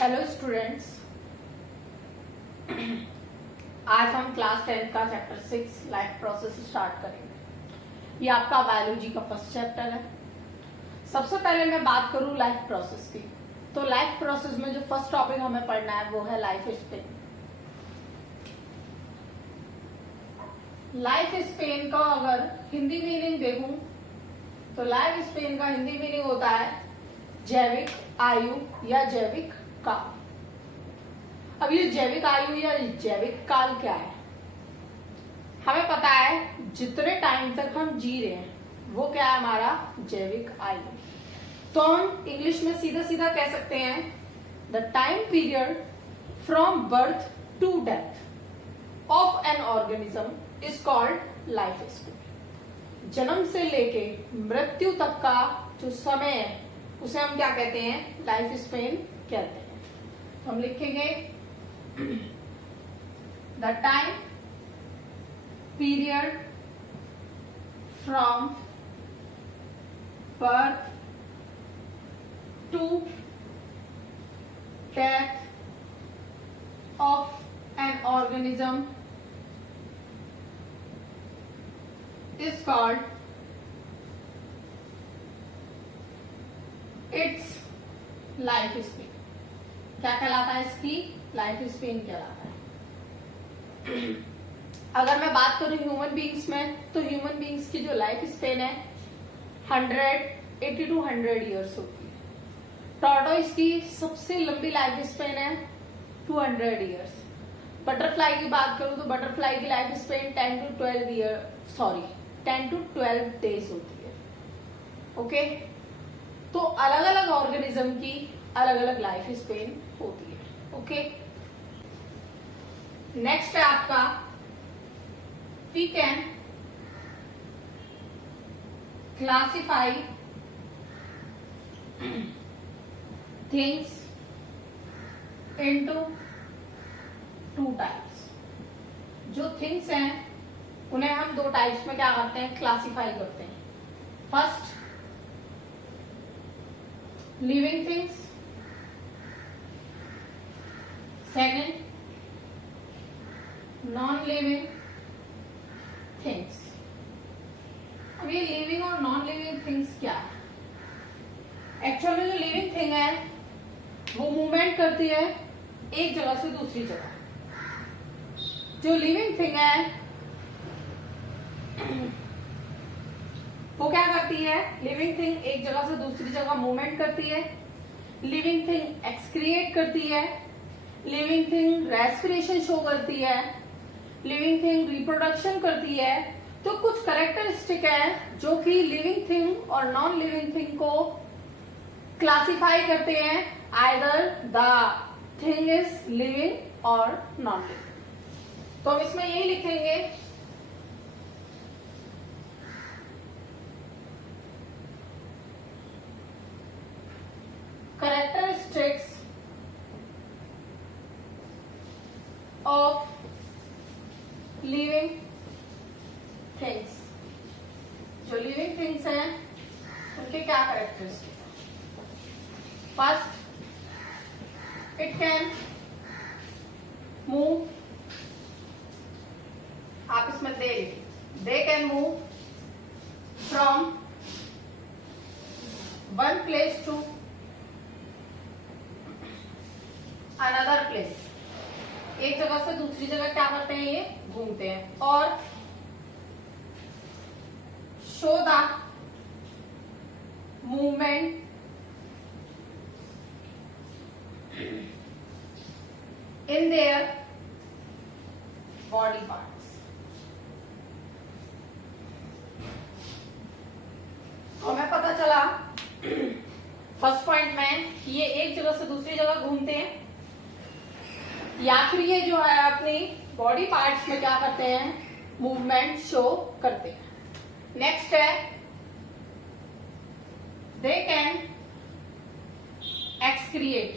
Hello students, आज हम class 10 का चैप्टर 6 लाइफ प्रोसेस स्टार्ट करेंगे। ये आपका बायोलॉजी का फर्स्ट चैप्टर है। सबसे पहले मैं बात करूं लाइफ प्रोसेस की, तो लाइफ प्रोसेस में जो फर्स्ट टॉपिक हमें पढ़ना है वो है लाइफ स्पेन। लाइफ स्पेन का अगर हिंदी मीनिंग देखूं तो लाइफ स्पेन का हिंदी मीनिंग होता है जैविक आयु या जैविक काल। अब ये जैविक आयु या जैविक काल क्या है? हमें पता है जितने टाइम तक हम जी रहे हैं वो क्या है, हमारा जैविक आयु। तो हम इंग्लिश में सीधा सीधा कह सकते हैं the time period from birth to death of an organism is called life span. जन्म से लेके मृत्यु तक का जो समय है उसे हम क्या कहते हैं? लाइफ स्पेन कहते हैं। तो हम लिखेंगे the time period from birth to death of an organism is called its life span. क्या कहलाता है? इसकी लाइफ स्पेन कहलाता है। अगर मैं बात करूं ह्यूमन बीइंग्स में, तो ह्यूमन बीइंग्स की जो लाइफ स्पेन है 180 to 100 ईयर्स होती है। टॉर्टोइस की सबसे लंबी लाइफ स्पेन है 200 ईयर्स। बटरफ्लाई की बात करूं तो बटरफ्लाई की लाइफ स्पेन 10 to 12 डेज होती है। ओके, तो अलग अलग ऑर्गेनिज्म की अलग अलग लाइफ स्पेन होती है। ओके, नेक्स्ट है आपका we can classify things into two types. जो थिंग्स हैं उन्हें हम दो टाइप्स में क्या करते हैं? क्लासिफाई करते हैं। First living things, second non living things. अब ये लिविंग और नॉन लिविंग थिंग्स क्या है? एक्चुअल में जो लिविंग थिंग है वो मूवमेंट करती है एक जगह से दूसरी जगह। जो लिविंग थिंग है वो क्या करती है? लिविंग थिंग एक जगह से दूसरी जगह मूवमेंट करती है। लिविंग थिंग एक्सक्रिएट करती है। लिविंग थिंग रेस्पिरेशन शो करती है। लिविंग थिंग रिप्रोडक्शन करती है। तो कुछ कैरेक्टरिस्टिक है जो कि लिविंग थिंग और नॉन लिविंग थिंग को क्लासिफाई करते हैं, either the thing is living और नॉन लिविंग। तो हम इसमें यही लिखेंगे characteristics of living things। जो लिविंग थिंग्स हैं उनके क्या कैरेक्टरिस्टिक है? First, it can move. आप इसमें they can move from one place to another place. एक जगह से दूसरी जगह क्या करते हैं? ये घूमते हैं। और show the movement in their body parts. तो हमें पता चला फर्स्ट पॉइंट में कि ये एक जगह से दूसरी जगह घूमते हैं, या फिर ये जो है अपनी बॉडी पार्ट्स में क्या करते हैं? मूवमेंट शो करते हैं। नेक्स्ट है दे कैन एक्सक्रिएट।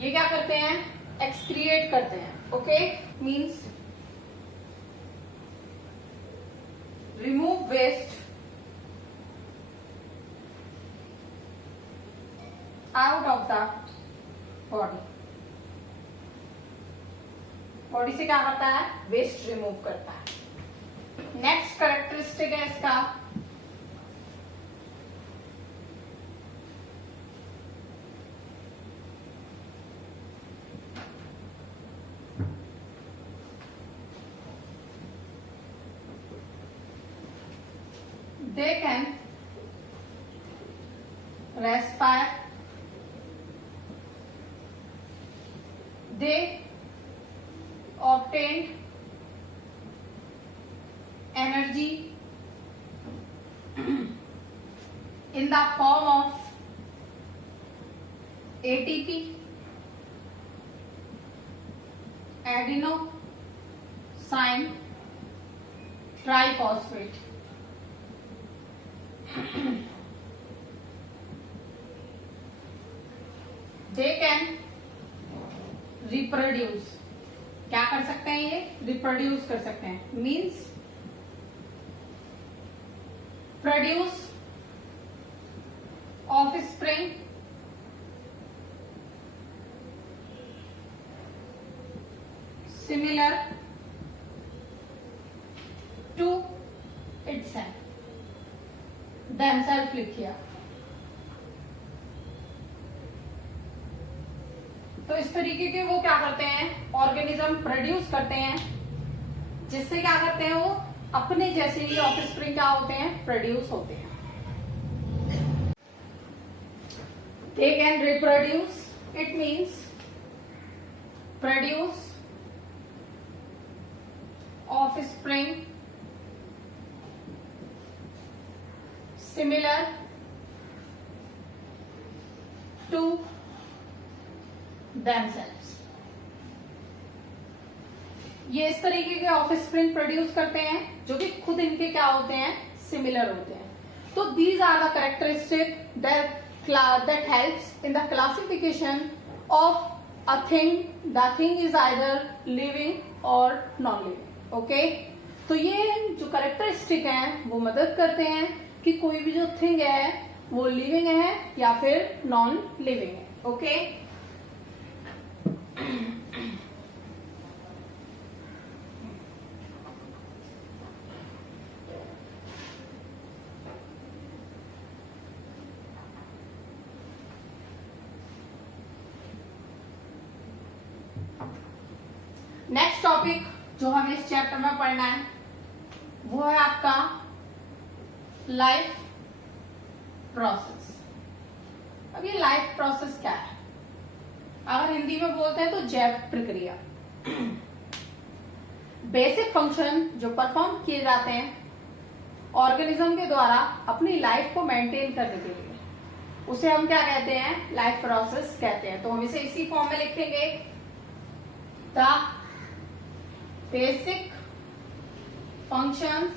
ये क्या करते हैं? एक्सक्रिएट करते हैं। Okay, means remove waste out of the body. Body से क्या करता है? वेस्ट रिमूव करता है। नेक्स्ट कैरेक्टरिस्टिक है इसका they can respire, they obtained energy in the form of ATP, adenosine triphosphate। They can reproduce, क्या कर सकते हैं ये? रिप्रोड्यूस कर सकते हैं, means produce offspring similar to itself, themselves लिखिए। तो इस तरीके के वो क्या करते हैं? ऑर्गेनिज्म प्रोड्यूस करते हैं, जिससे क्या करते हैं? वो अपने जैसे ही ऑफस्प्रिंग क्या होते हैं? प्रोड्यूस होते हैं। They can reproduce, it means produce offspring similar to themselves। ये इस तरीके के ऑफस्प्रिंग प्रोड्यूस करते हैं जो कि खुद इनके क्या होते हैं? सिमिलर होते हैं। तो these are the characteristic that helps in the classification of a thing। The thing is either living or non-living। okay? तो ये जो कैरेक्टरिस्टिक हैं वो मदद करते हैं कि कोई भी जो थिंग है वो लिविंग है या फिर नॉन लिविंग है। ओके? नेक्स्ट टॉपिक जो हमें इस चैप्टर में पढ़ना है वो है आपका लाइफ प्रोसेस। अब ये लाइफ प्रोसेस क्या है? अगर हिंदी में बोलते हैं तो जैव प्रक्रिया। बेसिक फंक्शन जो परफॉर्म किए जाते हैं ऑर्गेनिज्म के द्वारा अपनी लाइफ को मेंटेन करने के लिए, उसे हम क्या कहते हैं? लाइफ प्रोसेस कहते हैं। तो हम इसे इसी फॉर्म में लिखेंगे, the basic functions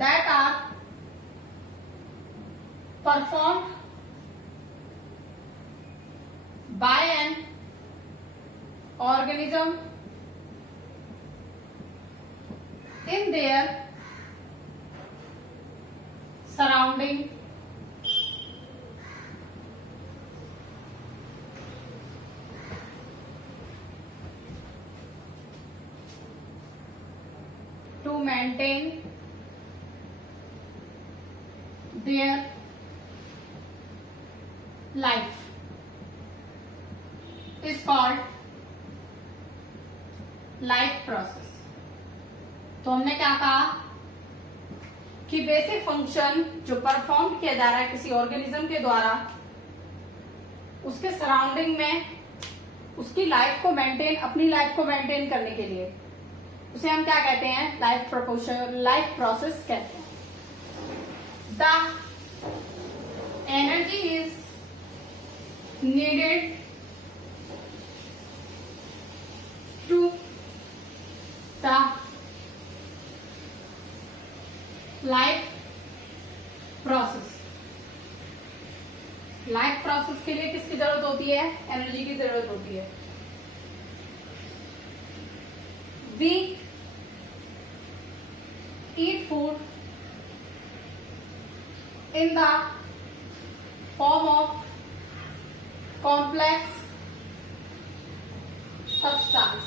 that are performed by an organism in their surrounding to maintain their life is called life process. तो हमने क्या कहा कि बेसिक फंक्शन जो परफॉर्म किया जा रहा है किसी ऑर्गेनिज्म के द्वारा उसके सराउंडिंग में उसकी लाइफ को मेंटेन, अपनी लाइफ को मेंटेन करने के लिए, उसे हम क्या कहते हैं? लाइफ प्रोसेस कहते हैं। The energy is needed to the life process। Life process के लिए किसकी जरूरत होती है? एनर्जी की जरूरत होती है। We eat food in the form of complex substance.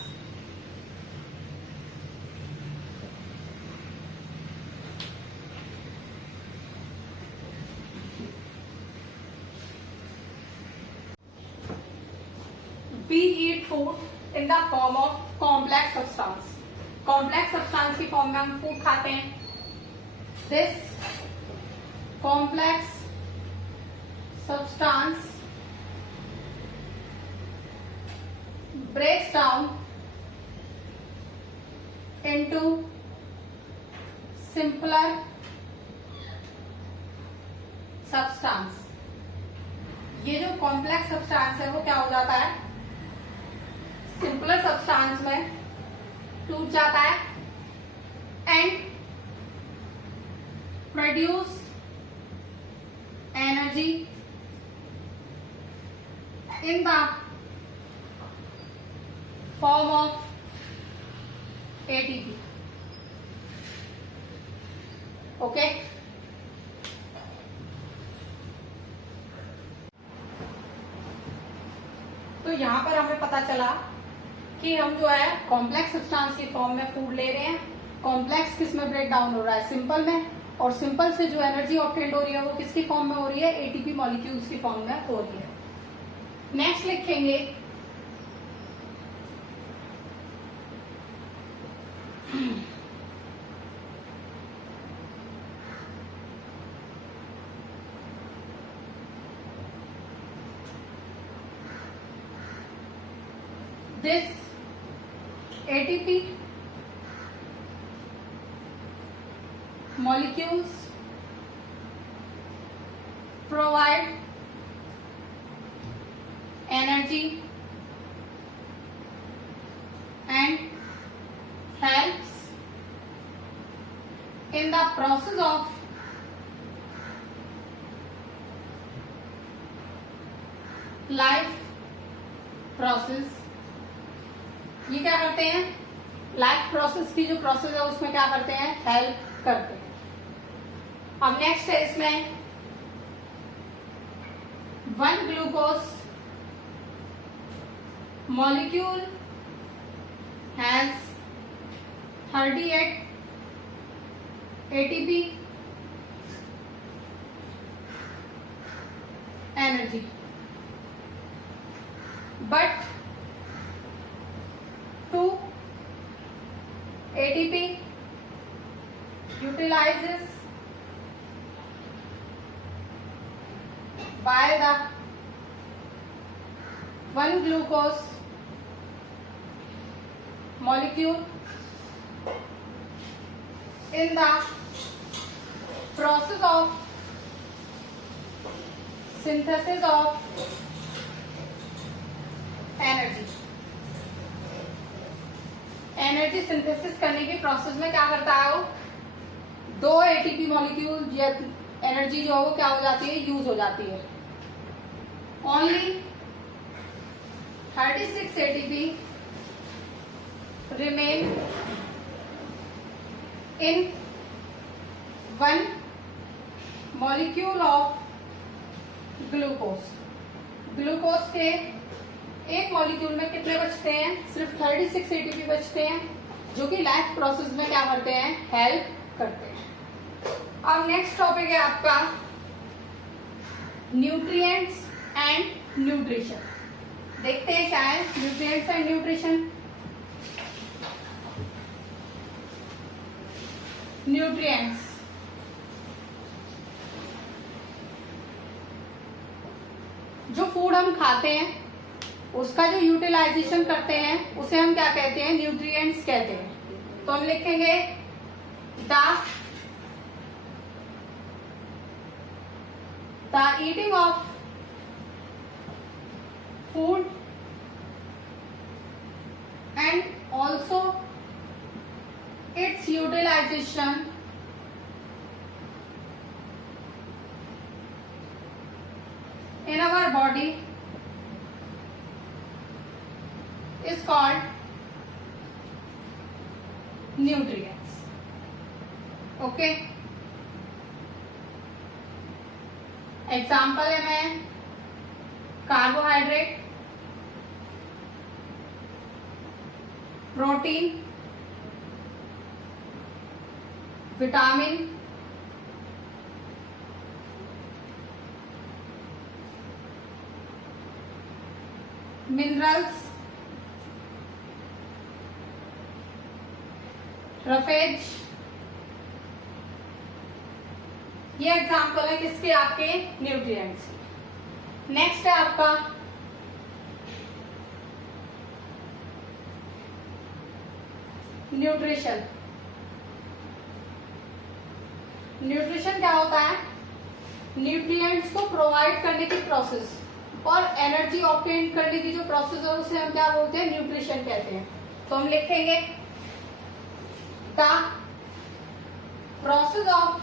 We eat food in the form of complex substance. Complex substance की फॉर्म में हम फूड खाते हैं. This complex substance breaks down into simpler substance. ये जो कॉम्प्लेक्स सब्सटेंस है वो क्या हो जाता है, सिंपलर सब्सटेंस में टूट जाता है and produce energy in the form of ATP. Okay, तो यहां पर हमें पता चला कि हम जो है कॉम्प्लेक्स सब्सटेंस की फॉर्म में फूड ले रहे हैं. कॉम्प्लेक्स किस में ब्रेक डाउन हो रहा है, सिंपल में, और सिंपल से जो एनर्जी ऑब्टेन्ड हो रही है वो किसकी फॉर्म में हो रही है, एटीपी मॉलिक्यूल्स की फॉर्म में हो रही है. नेक्स्ट लिखेंगे this ATP molecules provide energy and helps in the process of life process. ये क्या करते हैं, लाइफ प्रोसेस की जो प्रोसेस है उसमें क्या करते हैं, हेल्प करते हैं. अब नेक्स्ट है इसमें 1 glucose molecule has 38 ATP energy, but 2 ATP utilizes by the 1 glucose molecule in the process of synthesis of energy. Energy synthesis करने की प्रोसेस में क्या करता है वो, 2 एटीपी मॉलिक्यूल या एनर्जी जो है वो क्या हो जाती है, यूज हो जाती है. Only 36 ATP remain in 1 molecule of glucose. Glucose के एक मॉलिक्यूल में कितने बचते हैं, सिर्फ 36 एटीपी बचते हैं, जो कि लाइफ प्रोसेस में क्या करते हैं, हेल्प करते हैं. अब नेक्स्ट टॉपिक है आपका न्यूट्रिएंट्स एंड न्यूट्रिशन. देखते हैं क्या है न्यूट्रिएंट्स एंड न्यूट्रिशन. न्यूट्रिएंट्स, जो फूड हम खाते हैं उसका जो यूटिलाइजेशन करते हैं उसे हम क्या कहते हैं, न्यूट्रिएंट्स कहते हैं. तो हम लिखेंगे the eating of food and also its utilization in our body is called nutrients. Okay, example है मैं carbohydrate, protein, vitamin, minerals, roughage. ये एग्जाम्पल है किसके? आपके न्यूट्रिएंट्स। नेक्स्ट है आपका न्यूट्रिशन। न्यूट्रिशन क्या होता है? न्यूट्रिएंट्स को प्रोवाइड करने की प्रोसेस और एनर्जी ऑब्टेन करने की जो प्रोसेस है उसे हम क्या बोलते हैं? न्यूट्रिशन कहते हैं। तो हम लिखेंगे the process of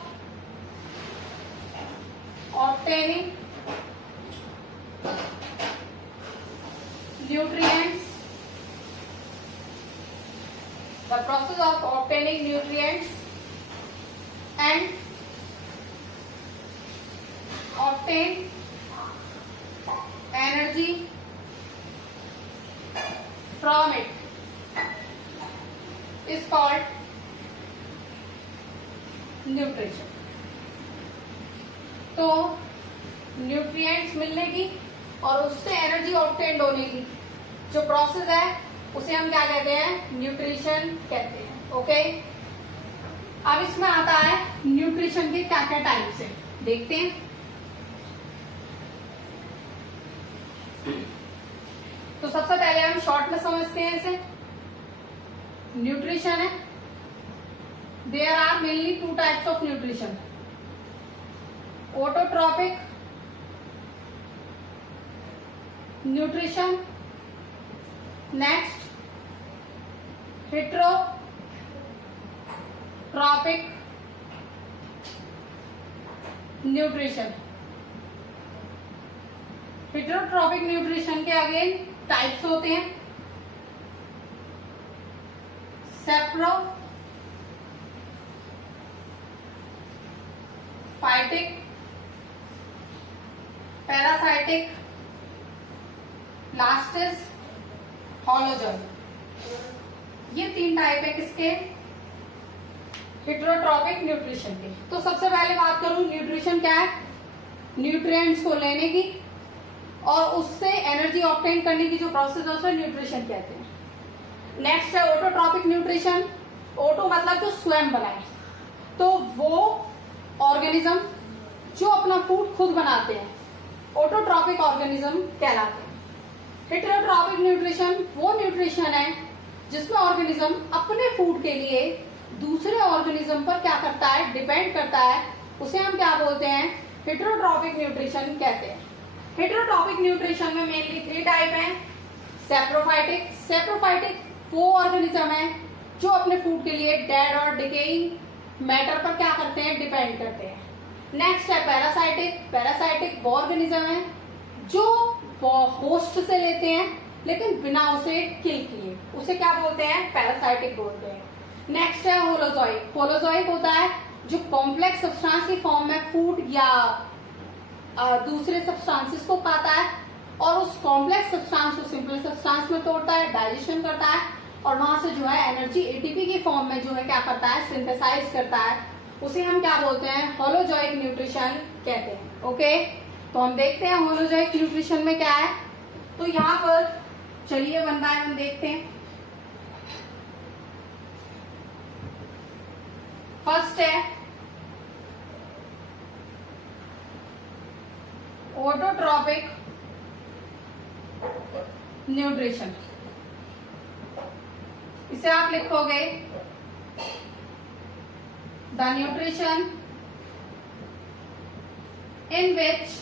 obtaining nutrients, the process of obtaining nutrients and obtain energy from it is called nutrition. तो न्यूट्रिएंट्स मिलने की और उससे एनर्जी ऑब्टेन्ड होने की जो प्रोसेस है उसे हम क्या कहते हैं? न्यूट्रिशन कहते हैं। ओके, अब इसमें आता है न्यूट्रिशन के क्या क्या टाइप्स हैं, देखते हैं। तो सबसे पहले हम शॉर्ट में समझते हैं इसे। न्यूट्रिशन है, there are mainly two types of nutrition, autotrophic nutrition, next heterotrophic nutrition। heterotrophic nutrition के अगेन टाइप्स होते हैं, saprophytic, parasitic, last is holozoic. ये तीन टाइप है किसके? हेटेरोट्रॉपिक न्यूट्रिशन के। तो सबसे पहले बात करूं न्यूट्रिशन क्या है? न्यूट्रिएंट्स को लेने की और उससे एनर्जी ऑब्टेन करने की जो प्रोसेस है उसे न्यूट्रिशन कहते हैं। नेक्स्ट है ऑटोट्रॉपिक न्यूट्रिशन। ऑटो मतलब जो स्वयं बनाए, तो वो ऑर्गेनिज्म जो अपना फूड खुद बनाते हैं ऑटोट्रॉपिक ऑर्गेनिज्म कहलाते हैं। हेटेरोट्रॉपिक न्यूट्रिशन वो न्यूट्रिशन है जिसमें ऑर्गेनिज्म अपने फूड के लिए दूसरे ऑर्गेनिज्म पर क्या करता है? डिपेंड करता है। उसे हम क्या बोलते हैं? हेटेरोट्रॉपिक न्यूट्रिशन कहते हैं। हेटेरोट्रॉपिक न्यूट्रिशन में मेनली 3 टाइप हैं। सैप्रोफाइटिक, सैप्रोफाइटिक वो ऑर्गेनिज्म है जो अपने फूड के लिए डेड और डिकेइंग मैटर पर क्या करते हैं? डिपेंड करते हैं। नेक्स्ट है पैरासाइटिक, पैरासाइटिक वो ऑर्गेनिज्म है जो होस्ट से लेते हैं लेकिन बिना उसे किल किए, उसे क्या बोलते हैं? पैरासाइटिक बोलते हैं। नेक्स्ट है होलोजोइक। होलोजोइक होता है जो कॉम्प्लेक्स सब्सटेंस की फॉर्म में फूड या दूसरे सब्सटेंसेस को खाता है और उस कॉम्प्लेक्स सब्सटेंस को सिंपल सब्सटेंस में तोड़ता है, डाइजेशन करता है और वहां से जो है एनर्जी एटीपी की फॉर्म में जो है क्या करता है? सिंथेसाइज करता है। उसे हम क्या बोलते हैं? होलोजोइक न्यूट्रिशन कहते हैं। ओके, तो हम देखते हैं होलोजोइक न्यूट्रिशन में क्या है। तो यहाँ पर चलिए वन बाय वन देखते हैं। फर्स्ट है ऑटोट्रॉपिक न्यूट्रिशन। इसे आप लिखोगे the nutrition in which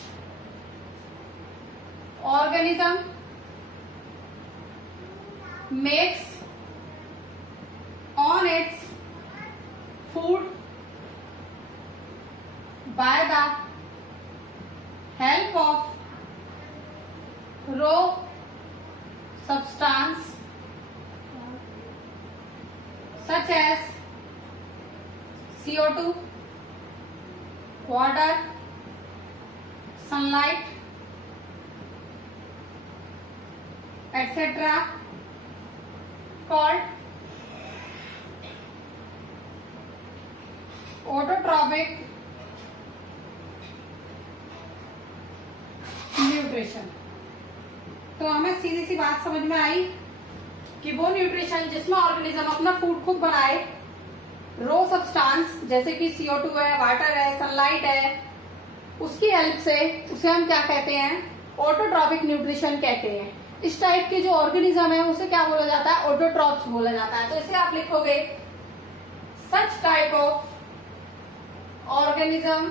organism makes on its food by the help of raw substance such as CO2, water, sunlight, etc. called autotrophic nutrition. तो हमें सीधी सी बात समझ में आई कि वो न्यूट्रिशन जिसमें ऑर्गेनिज्म अपना फूड खुद बनाए, रो सब्सटेंस जैसे कि CO2 है, वाटर है, सनलाइट है, उसकी हेल्प से उसे हम क्या कहते हैं, ऑटोट्रॉपिक न्यूट्रिशन कहते हैं। इस टाइप के जो ऑर्गेनिज्म है उसे क्या बोला जाता है, ऑटोट्रॉप्स बोला जाता है। तो इसे आप लिखोगे such type of organism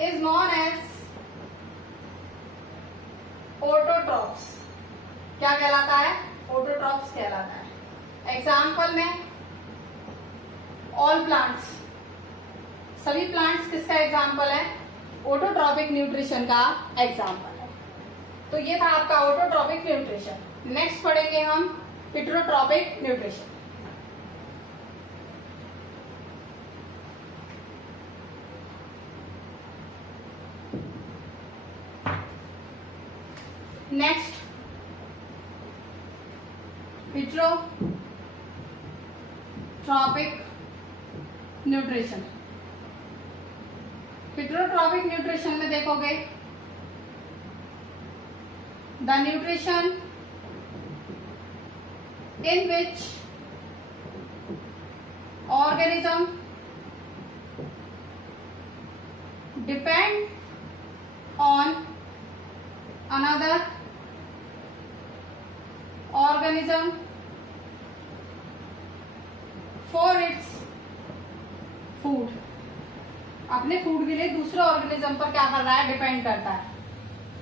is known as autotrophs. क्या कहलाता है, ऑटोट्रॉप्स कहलाता है। एग्जाम्पल में ऑल प्लांट्स, सभी प्लांट्स किसका एग्जाम्पल है, ऑटोट्रॉपिक न्यूट्रिशन का एग्जाम्पल है। तो ये था आपका ऑटोट्रॉपिक न्यूट्रिशन। नेक्स्ट पढ़ेंगे हम heterotrophic nutrition. Next heterotrophic nutrition. Heterotrophic nutrition में देखोगे the nutrition in which organism depend on another organism for its food. अपने फूड के लिए दूसरे ऑर्गेनिज्म पर क्या कर रहा है, डिपेंड करता है।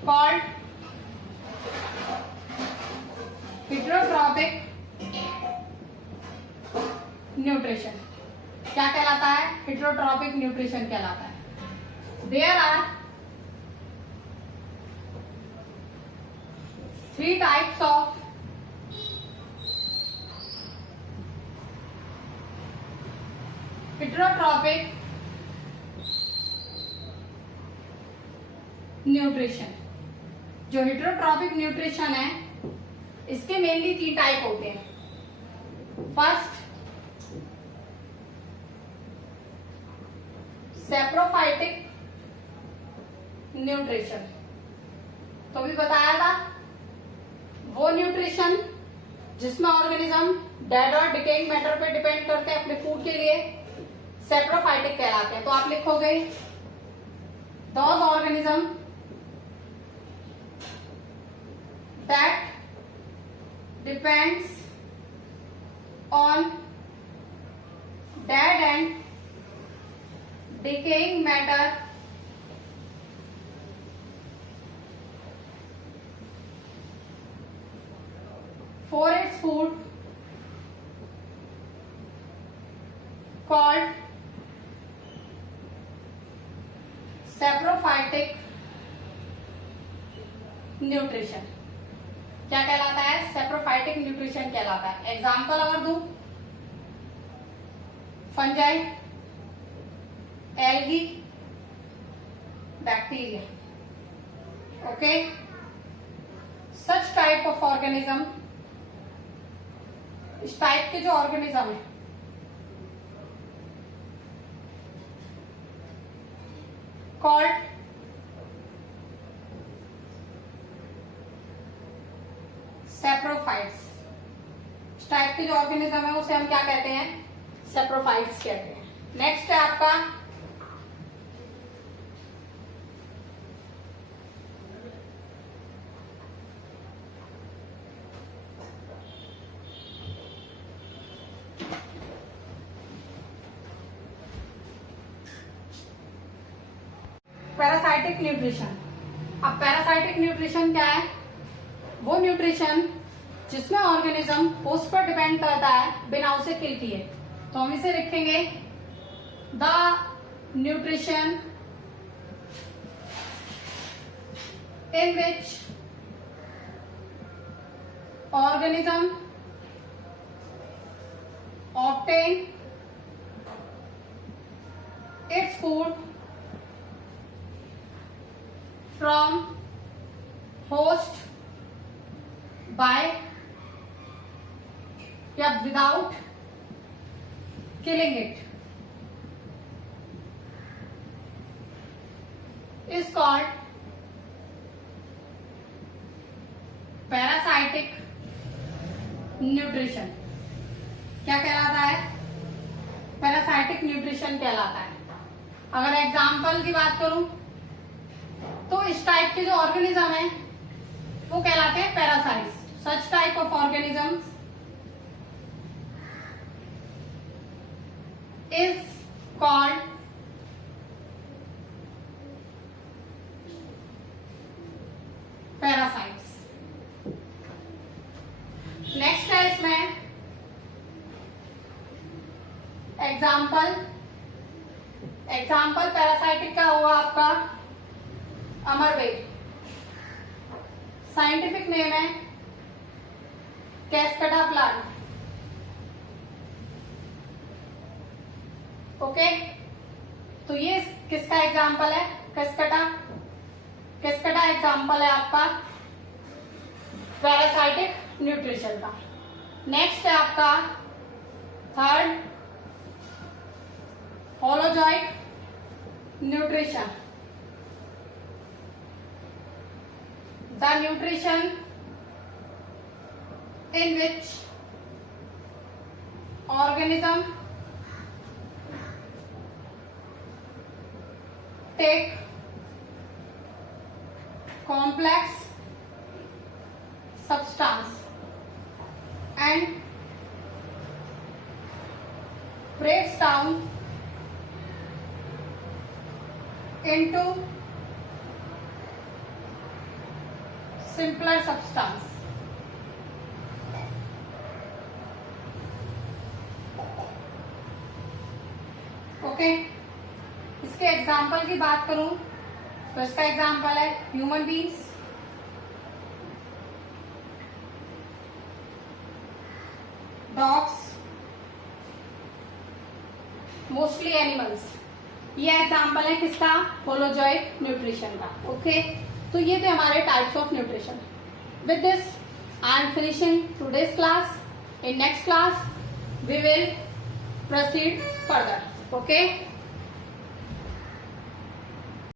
Called heterotrophic nutrition. क्या कहलाता है, हेटेरोट्रॉपिक न्यूट्रिशन कहलाता है। There are 3 types of heterotrophic nutrition. जो हेटेरोट्रॉपिक न्यूट्रिशन है इसके मेनली 3 टाइप होते हैं। फर्स्ट सैप्रोफाइटिक न्यूट्रिशन, तो भी बताया था, वो न्यूट्रिशन जिसमें ऑर्गेनिज्म डेड और डिकेइंग मैटर पे डिपेंड करते हैं अपने फूड के लिए, सैप्रोफाइटिक कहलाते हैं। तो आप लिखोगे those organism that depends on dead and decaying matter for its food called saprophytic nutrition. क्या कहलाता है, सैप्रोफाइटिक न्यूट्रिशन कहलाता है। एग्जाम्पल अगर दूं, fungi, algae, bacteria. Okay, such type of organism, इस टाइप के जो ऑर्गेनिज्म है कॉल्ड सैप्रोफाइट्स। इस टाइप के जो ऑर्गेनिज्म है उसे हम क्या कहते हैं, सैप्रोफाइट्स कहते हैं। नेक्स्ट है आपका पैरासाइटिक न्यूट्रिशन। अब पैरासाइटिक न्यूट्रिशन क्या है, वो न्यूट्रिशन जिसमें ऑर्गेनिज्म होस्ट पर डिपेंड करता है बिना उसे किल किए। तो हम इसे लिखेंगे the nutrition in which organism obtain its food from host by या without killing it is called parasitic nutrition. क्या कहलाता है? पैरासाइटिक न्यूट्रिशन कहलाता है. अगर एग्जाम्पल की बात करूं तो इस टाइप के जो ऑर्गेनिज्म है वो कहलाते हैं parasites. Such type of organisms is called parasites. Next है इसमें एग्जाम्पल पैरासाइटिक का हुआ आपका अमरवेट. साइंटिफिक नेम है कैस्केडा प्लांट. ओके, तो ये किसका एग्जाम्पल है? कैस्केडा एग्जाम्पल है आपका पैरासाइटिक न्यूट्रिशन का. नेक्स्ट है आपका third holozoic nutrition. The nutrition in which organism take complex substance and breaks down into simpler substance. Okay, इसके एग्जाम्पल की बात करूं तो इसका एग्जाम्पल है human beings, dogs, mostly animals. ये एग्जाम्पल है किसका? होलोजॉइक न्यूट्रिशन का. ओके, तो ये थे हमारे types of nutrition. With this I am finishing today's class. In next class we will proceed further. Okay.